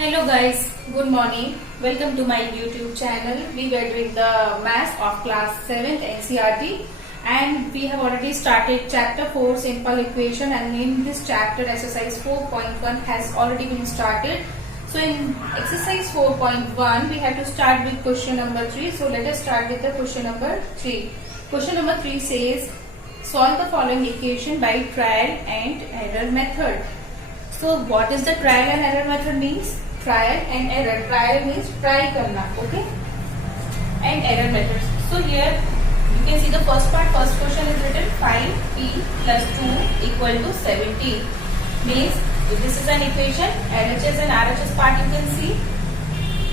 Hello guys, good morning. Welcome to my YouTube channel. We were doing the maths of class 7th NCERT and we have already started chapter 4 simple equation, and in this chapter exercise 4.1 has already been started. So in exercise 4.1 we have to start with question number 3. So let us start with the question number 3. Question number 3 says solve the following equation by trial and error method. So what is the trial and error method means? Trial and error. Trial means try karna, okay? And error method. So here you can see the first part. First question is written 5p plus 2 equal to 17. Means if this is an equation, LHS and RHS part you can see.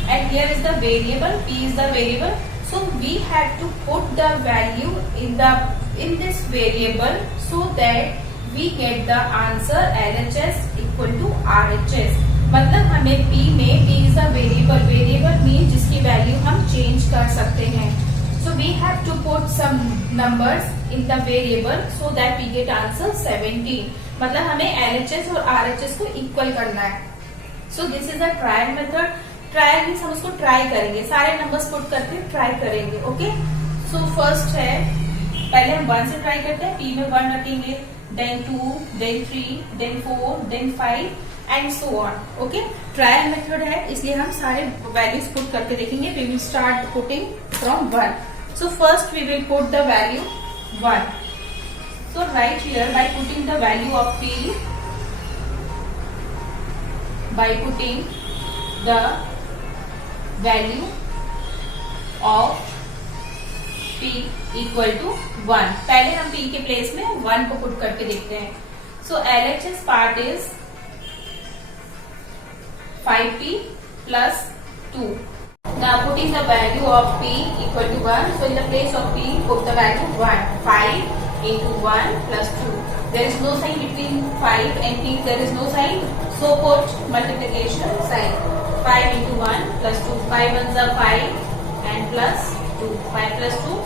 And here is the variable, p is the variable. So we have to put the value in this variable so that we get the answer LHS equal to RHS. मतलब हमें P में P is a variable means जिसकी value हम change कर सकते हैं. So we have to put some numbers in the variable so that we get answer 17. मतलब हमें LHS और RHS को इक्वल करना है. So this is a trial method. Trial means हम उसको ट्राई करेंगे, सारे नंबर्स पुट करके ट्राई करेंगे. ओके, सो फर्स्ट है, पहले हम 1 से ट्राई करते हैं. P में 1 रखेंगे, then 2, then 3, then 4, then 5 and so on. Okay, trial method है इसलिए हम सारे वैल्यूज पुट करके देखेंगे. We will start putting from 1. So first we will put the value 1. So right here by putting the value of P, by putting the value of P equal to 1. पहले हम P के place में 1 को put करके देखते हैं. सो LHS part is 5p plus 2. Now putting the value of P equal to 1. So in the place of P, put the value 1. 5 into 1 plus 2. There is no sign between 5 and P. There is no sign. So put multiplication sign. 5 into 1 plus 2. 5 ones are 5 and plus 2. 5 plus 2,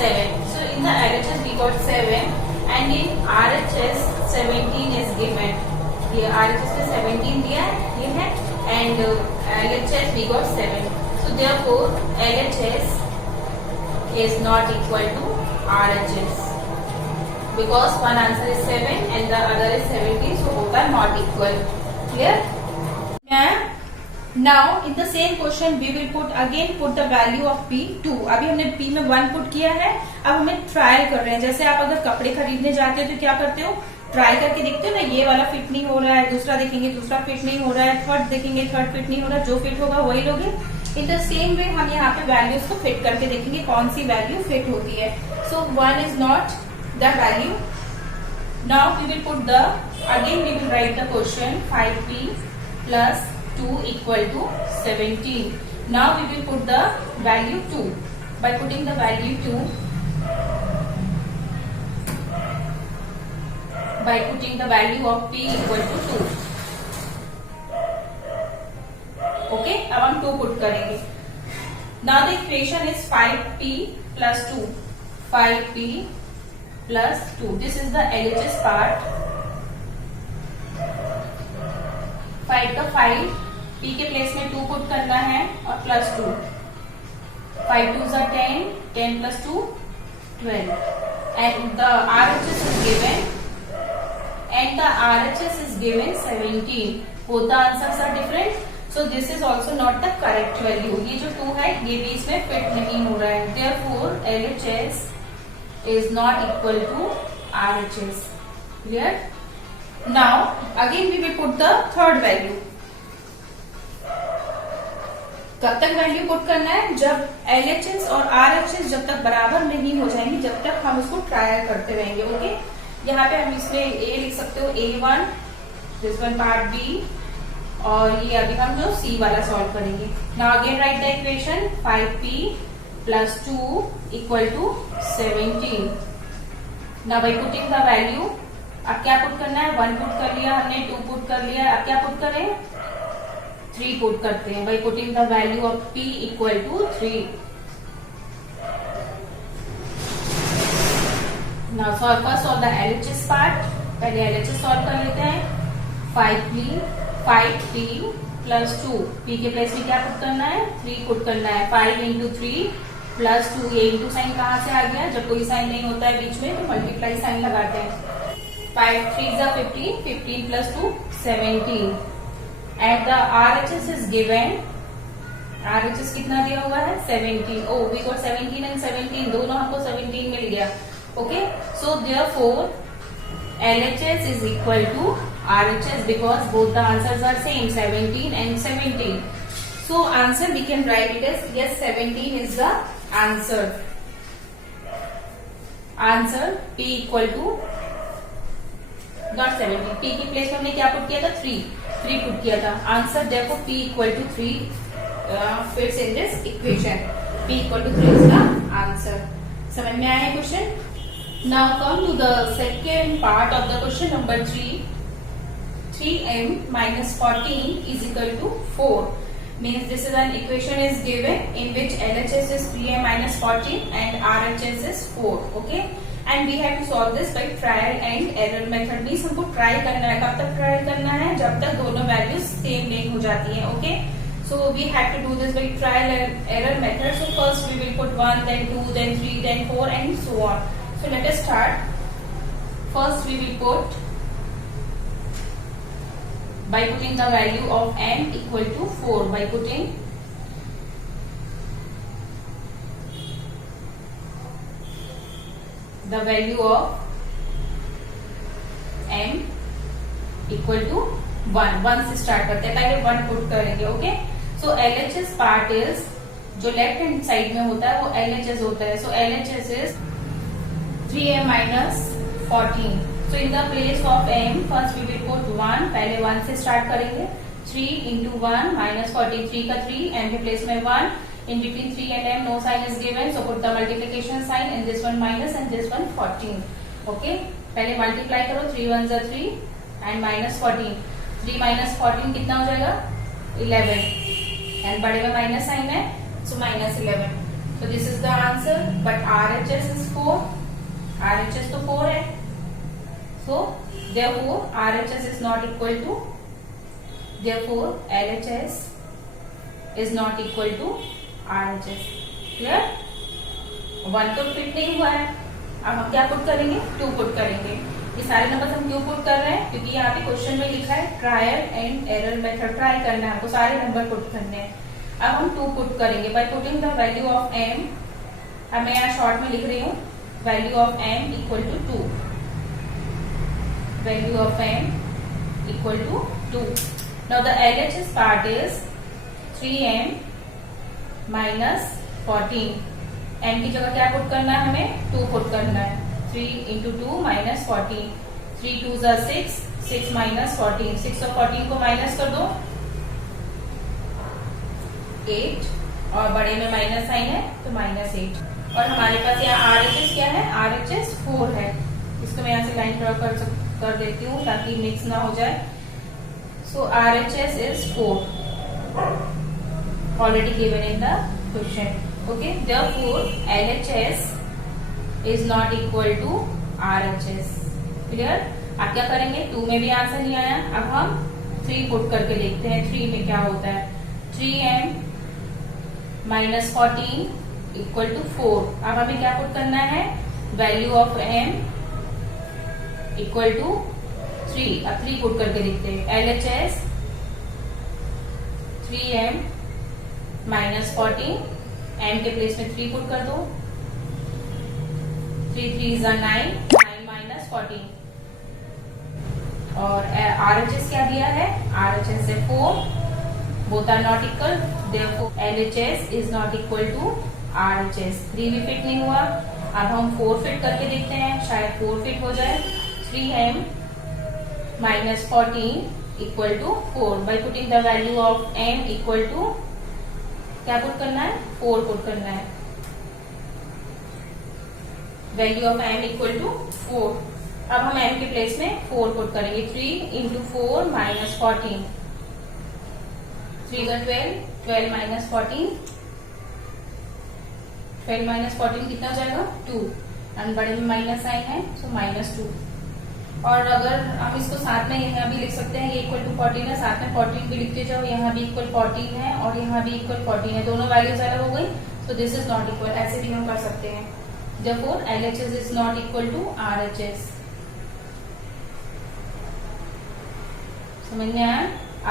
7. So in the LHS we got 7 and in RHS 17 is given. Here RHS में 17 दिया है and LHS we got 7. So therefore LHS is not equal to RHS because one answer is 7 and the other is 17. So both are not equal. Clear? Now in the same question we will put the value of P 2. अभी हमने P में 1 put किया है. अब हमें trial कर रहे हैं. जैसे आप अगर कपड़े खरीदने जाते हो तो क्या करते हो, ट्राई करके देखते हो ना, ये वाला फिट नहीं हो रहा है, दूसरा देखेंगे दूसरा फिट नहीं हो रहा है, थर्ड देखेंगे थर्ड फिट नहीं हो रहा है, जो फिट होगा वही लोगे. इन द सेम वे हम यहाँ पे वैल्यूज को फिट करके देखेंगे कौन सी वैल्यू फिट होती है. So 1 is not the value. Now we will put the, again we will write the question 5p plus 2 equal to 17. Now we will put the value 2. By putting the value 2, by putting the value of P equal to 2. Okay, अब हम 2 put करेंगे. Now the equation is 5p plus 2. 5p plus 2. This is the LHS part. 5 का 5, P के place में 2 put करना है और plus 2. 5 2s are 10, 10 plus 2, 12. And the RHS is given. And the RHS is given 17. Both the answers are different. So this is also not the correct value. ये जो 2 है ये भी इसमें फिट नहीं हो रहा है. Therefore LHS is not equal to RHS. Clear? Now again we will put the third value. कब तक वैल्यू पुट करना है, जब LHS और RHS जब तक बराबर नहीं हो जाएंगे, जब तक हम उसको ट्रायल करते रहेंगे. ओके, यहाँ पे हम इसमें A लिख सकते हो, A1, this one part B, और ये अभी हम जो C वाला सॉल्व करेंगे. Now again right the equation 5p plus 2 equal to 17. Now bye putting the value, अब क्या पुट करना है, 1 पुट कर लिया हमने, 2 पुट कर लिया, अब क्या पुट करें, 3 पुट करते हैं. By putting the value of P equal to 3. Now first solve the LHS part. पहले LHS सॉल्व कर लेते हैं. 5p प्लस 2, p के प्लेस में क्या पुट करना है, 3 पुट करना है। 5 इंटू 3 प्लस 2, ये इंटू साइन कहाँ से आ गया, जब कोई साइन नहीं होता है बीच में तो मल्टीप्लाई साइन लगाते हैं। 5 3 जा 15, 15 plus 2 17 and the RHS is given, RHS कितना दिया हुआ है 17। ओ वी गॉट 17 एंड 17, दोनों हमको 17 मिल गया। Okay, so therefore LHS is equal to RHS because both the answers are same, 17 and 17. So answer we can write it as yes, 17 is the answer. Answer P equal to not 17. P की place में हमने क्या put किया था, 3 put किया था। Answer देखो P equal to 3 fits in this equation. P equal to 3 is the answer. समझ में आया question? Now come to the second part of the question number 3. 3m minus 14 is equal to 4. Means this is an equation is given in which LHS is 3m minus 14 and RHS is 4. Okay, and we have to solve this by trial and error method. Means हमको try करना है, कब तक try करना है, जब तक दोनों values same नहीं हो जाती हैं. Okay, so we have to do this by trial and error method. So first we will put 1, then 2, then 3, then 4 and so on. So let us start. First we will put by putting the value of m equal to 4 by putting the value of m equal to 1. 1 से start करते हैं, पहले 1 put करेंगे. Okay, so LHS part is, जो left hand side में होता है वो LHS होता है. सो LHS is 3m minus 14. So in the place of m, first we will put 1. पहले 1 से स्टार्ट करेंगे. 3 into 1 minus 40. 3 का 3, m के प्लेस में 1. In between 3 and m, no sign is given. So put the multiplication sign and this one minus and this one 14. Okay. पहले multiply करो. 3 1 जा 3 and minus 14. 3 minus 14 कितना हो जाएगा? 11. And बड़े में minus sign है, so minus 11. So this is the answer. But RHS is 4. RHS तो 4 है, so therefore RHS is not equal to, therefore LHS is not equal to RHS. Clear? 1 तो fit नहीं हुआ है, अब हम क्या पुट करेंगे, 2 पुट करेंगे. ये सारे नंबर हम क्यों पुट कर रहे हैं, क्योंकि यहाँ पे क्वेश्चन में लिखा है trial and error method. Try करना है हमको, सारे नंबर पुट करने हैं. अब हम 2 पुट करेंगे bye putting the value of m. अब मैं यहाँ शॉर्ट में लिख रही हूँ value of m equal to 2. Value of m equal to 2. Now the LHS part is 3m minus 14. m की जगह क्या पुट करना है, हमें 2 पुट करना है. 3 into 2 minus 14. 3 2 जा 6, 6 minus 14. 6 और 14 को माइनस कर दो, 8 और बड़े में माइनस साइन है तो माइनस 8. और हमारे पास यहाँ RHS क्या है, RHS 4 है. इसको मैं यहाँ से लाइन ड्रॉ कर देती हूँ ताकि मिक्स ना हो जाए. सो RHS is 4 already given in the question. Okay, therefore LHS is not equal to RHS. Clear? आप क्या करेंगे, 2 में भी आंसर नहीं आया, अब हम 3 पुट करके देखते हैं 3 में क्या होता है. 3m minus 14 equal to 4. अब हमें क्या पुट करना है, value of m equal to 3. अब 3 पुट करके देखते हैं. LHS 3m minus 14, m के प्लेस में 3 पुट कर दो. 3 3 is 9, 9 minus 14. और RHS क्या दिया है, RHS है 4. Both are not equal, therefore LHS is not equal to RHS. 3 भी फिट नहीं हुआ, अब हम 4 फिट करके देखते हैं, शायद 4 फिट हो जाए. 3m minus 14 equal to 4 by putting the value of m equal to, क्या पुट करना है, 4 पुट करना है. Value of m equal to 4. अब हम m के प्लेस में 4 पुट करेंगे. 3 इंटू 4 माइनस 14. 3 का 12, 12 माइनस 14. 12 माइनस 14 कितना हो जाएगा, 2. एंड बड़े में माइनस साइन है, सो माइनस 2. और अगर हम इसको साथ में यहाँ भी लिख सकते हैं, ये इक्वल टू 14 है, साथ में 14 भी लिखते जाओ, यहाँ भी इक्वल 14 है और यहाँ भी इक्वल 14 है, दोनों वैल्यूज अलग हो गई, तो दिस इज नॉट इक्वल, ऐसे भी हम कर सकते हैं। Therefore, LHS is not equal to RHS. समझ में आया?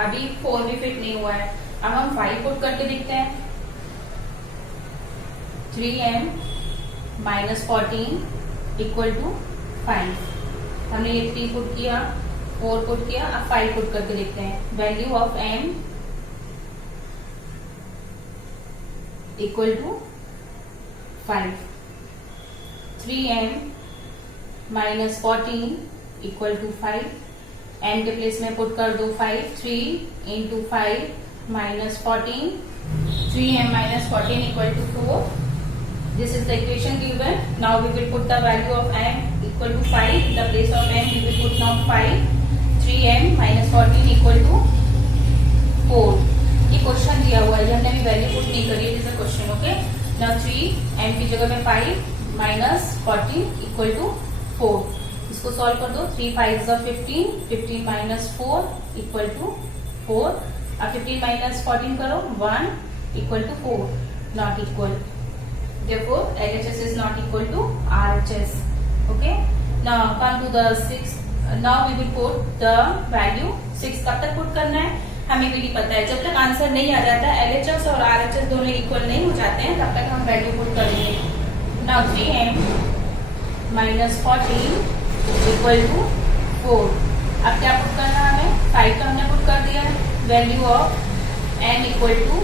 अभी 4 भी फिट नहीं हुआ है, अब हम 5 पुट करके देखते हैं। 3m minus 14 equal to 5। हमने ये 3 पुट किया, 4 पुट किया, अब 5 पुट करके देखते हैं। Value of m equal to 5। 3m minus 14 equal to 5। m के प्लेस में पुट कर दो 5। 3 into 5 minus 14। 3m minus 14 equal to 4. This is the equation given. Now we will put the value of m equal to 5. In the place of m we will put now 5. 3m minus 14 equal to 4. ये question दिया हुआ है, हमने अभी value put नहीं करी, it is a question. Okay, now 3m की जगह में 5 माइनस 14 इक्वल टू 4। इसको सॉल्व कर दो। 3 5 15, 15 माइनस 4 इक्वल टू 4। अब 15 माइनस 14 करो, 1 equal to 4, not equal. Therefore, LHS is not equal to RHS. Okay. Now come to the 6. Now we will put the value 6. कब तक पुट करना है हमें भी नहीं पता है। जब तक आंसर नहीं आ जाता, LHS और RHS दोनों इक्वल नहीं हो जाते हैं, तब तक हम वैल्यू पुट करेंगे। Now 3m minus 14 equal to 4। अब क्या पुट करना है हमें? 5 का हमने पुट कर दिया है। Value of m equal to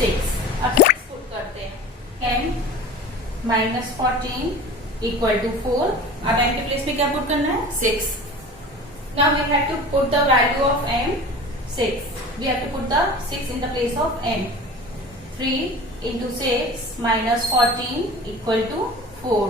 6। अब 6 पुट करते हैं। m minus 14 equal to 4। अब m के प्लेस में क्या पुट करना है? 6। Now we have to put the value of m 6. We have to put the 6 in the place of m। 3 into 6 minus 14 equal to 4।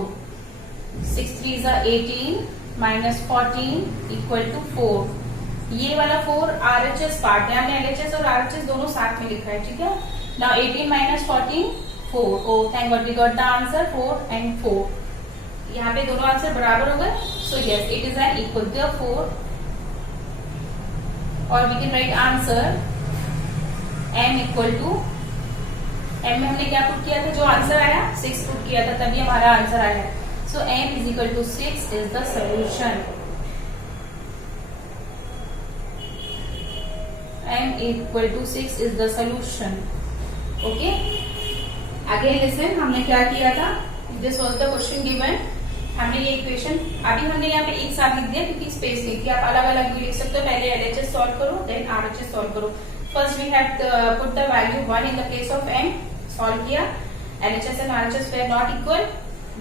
6 3 18 minus 14 equal to 4। ये वाला 4 RHS part है, हमने LHS और RHS दोनों साथ में लिखा है, ठीक है। Now 18 minus 14 4। Oh, thank God we got the answer 4 and 4. यहाँ पे दोनों आंसर बराबर हो गए, so yes it is an equal. Therefore, और we can write answer m equal to m में हमने क्या पुट किया था? जो आंसर आया 6 पुट किया था, तभी हमारा आंसर आया। So m is equal to 6 is the solution. m equal to 6 is the solution. Okay. Again listen, हमने क्या किया था? This was the question given. हमने ये इक्वेशन अभी हमने यहाँ पे एक साथ लिख दिया क्योंकि स्पेस नहीं थी। आप अलग अलग भी लिख सकते हो। पहले LHS सॉल्व करो, देन RHS सॉल्व करो। First we have put the value 1 in the place of m, solve किया। LHS and RHS were not equal,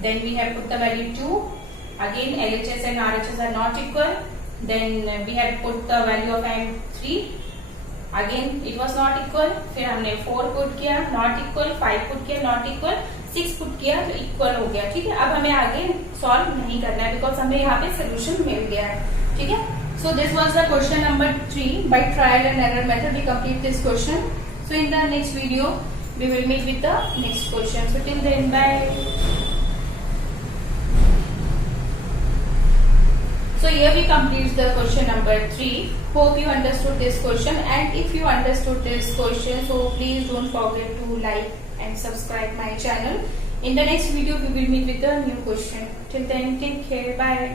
then we have put the value 2। Again LHS and RHS are not equal, then we have put the value of m 3। Again it was not equal, फिर हमने 4 put किया, not equal. 5 put किया, not equal. 6 put किया तो equal हो गया, ठीक है। अब हमें आगे सॉल्व नहीं करना है बिकॉज हमें यहाँ पे सोल्यूशन मिल गया है, ठीक है। So this was the question number 3। By trial and error method we complete this question. So in the next video we will meet with the next question. So till then bye. So here we complete the question number 3. Hope you understood this question, and if you understood this question, so please don't forget to like and subscribe my channel. In the next video we will meet with a new question. Till then, take care. Bye.